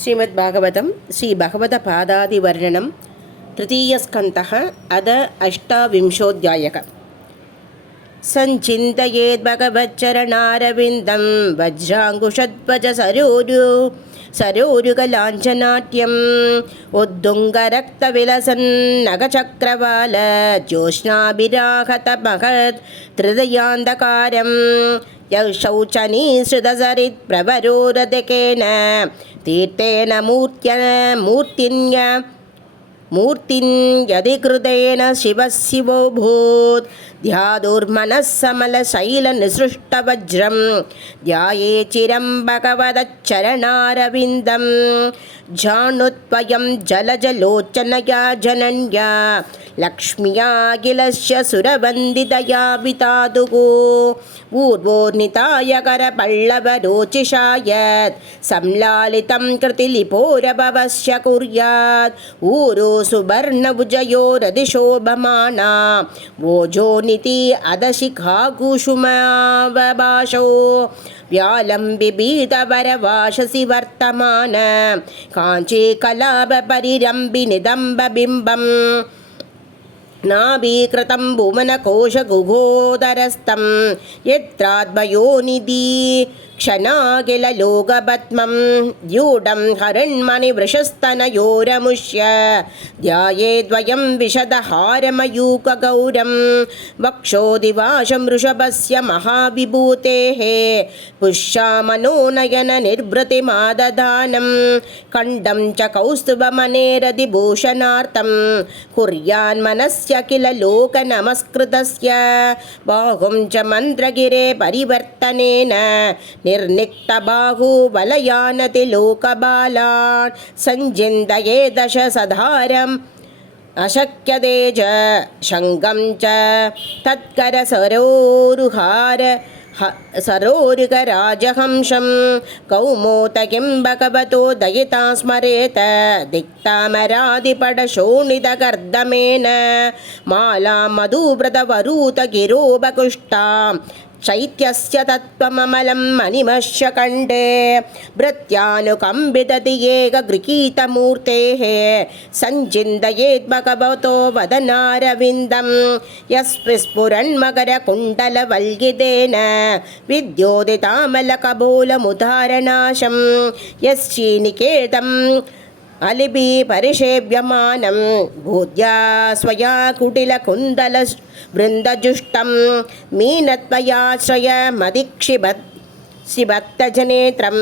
श्रीमद्भागवतं श्रीभगवतपादादिवर्णनं तृतीयस्कन्धः अध अष्टाविंशोऽध्यायः। सञ्चिन्तयेद्भगवच्चरणारविन्दं वज्राङ्कुशध्वजसरोरुगलाञ्छनाट्यम् उद्दुङ्गरक्तविलसन्नगचक्रवाल ज्योत्स्नाभिराहतमहत् हृदयान्धकारं यशौचनीसृतसरित्प्रवरोदकेन तीर्थेन मूर्तिन्यधिकृतेन शिवशिवोऽभूत् ध्यादुर्मनः समलशैलनिसृष्टवज्रं ध्याये चिरं भगवदच्चरणारविन्दं जानुत्वयं जलजलोचनया जनन्या लक्ष्म्याखिलस्य सुरवन्दितया वितादुः ऊर्वोर्निताय करपल्लवरोचिषा यत् संलालितं कृतिलिपोरभवस्य कुर्यात् ऊरो सुवर्णभुजयोरधिशोभमाना वोजोनिति अदशिखाकुसुमावभाषो व्यालं बिभीतवरवाशसि वर्तमान काञ्चीकलापरिरम्बिनिदम्बबिम्बम् नाभीकृतं भुवनकोशगुहोदरस्थं यत्राद्वयोनिधि क्षणाखिललोकपद्मं द्यूढं हरण्मणिवृषस्तनयोरमुष्य ध्यायेद्वयं विशदहारमयूकगौरं वक्षोदिवाशं वृषभस्य महाविभूतेः पुष्यामनोनयननिर्वृतिमादधानं खण्डं च कौस्तुभमनेरधिभूषणार्थं कुर्यान्मनस्य किल लोकनमस्कृतस्य बाहुं च मन्त्रगिरे परिवर्तनेन निर्निक्तबाहुवलयानति लोकबालान् सञ्चिन्तये दशसधारम् अशक्यते च शङ्गं च सरोरुगराजहंसं कौमोतकिं भगवतो दयिता स्मरेत दिक्तामरादिपटशोणितकर्दमेन माला मधुव्रतवरूतगिरोपकुष्टां चैत्यस्य तत्त्वममलं मणिमस्य कण्ठे भृत्यानुकम्बितति एकगृहीतमूर्तेः सञ्चिन्तयेत् भगवतो वदनारविन्दं यस्विस्फुरन्मकरकुण्डलवल्गितेन विद्योदितामलकपोलमुदारनाशं यश्चीनिकेतम् अलिभि परिषेव्यमानं भूत्या स्वया कुटिलकुन्दलवृन्दजुष्टं मीनत्वयाश्रयमधिक्षिभत्तजनेत्रं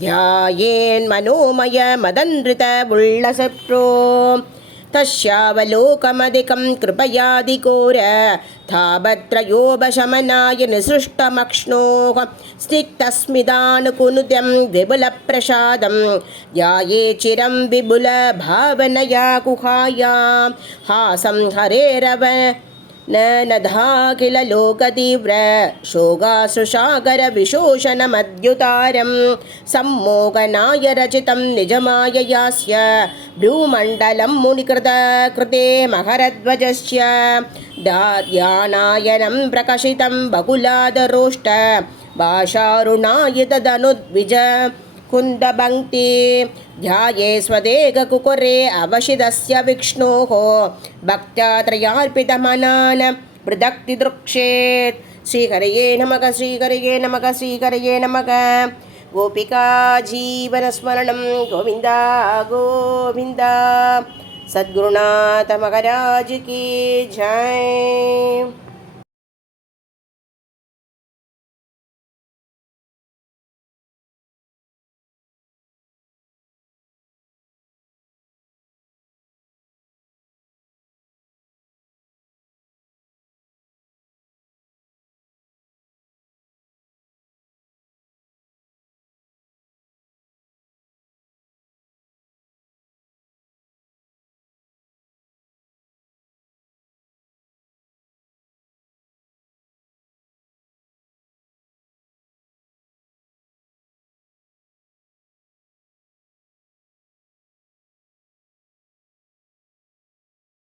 ध्यायेन्मनोमयमदनृतबुल्लसप्रो तस्यावलोकमधिकं कृपयादिघोर ताभद्रयोपशमनाय निसृष्टमक्ष्णोः स्निग्धस्मितानुकुनुतं विपुलप्रसादं ध्याये चिरं विपुलभावनया गुहायां हासं हरेरव नधाखिल लोकतीव्र शोकाश्रुसागरविशोषणमद्युतारं सम्मोहनाय रचितं निजमाययास्य भ्रूमण्डलं मुनिकृते महरध्वजस्य ध्यानायनं प्रकाशितं बकुलादरोष्ट भाषारुणायितदनुद्विज कुन्दपङ्क्ति ध्याये स्वदेहकुकुरे अवशिदस्य विष्णोः भक्त्या त्रयार्पितमनान् पृथक्ति दृक्षेत्। श्रीहरये नमः श्रीहरये नमः श्रीहरये नमः। गोपिका जीवनस्मरणं गोविन्द गोविन्द। सद्गुरुनाथ महाराज की जय।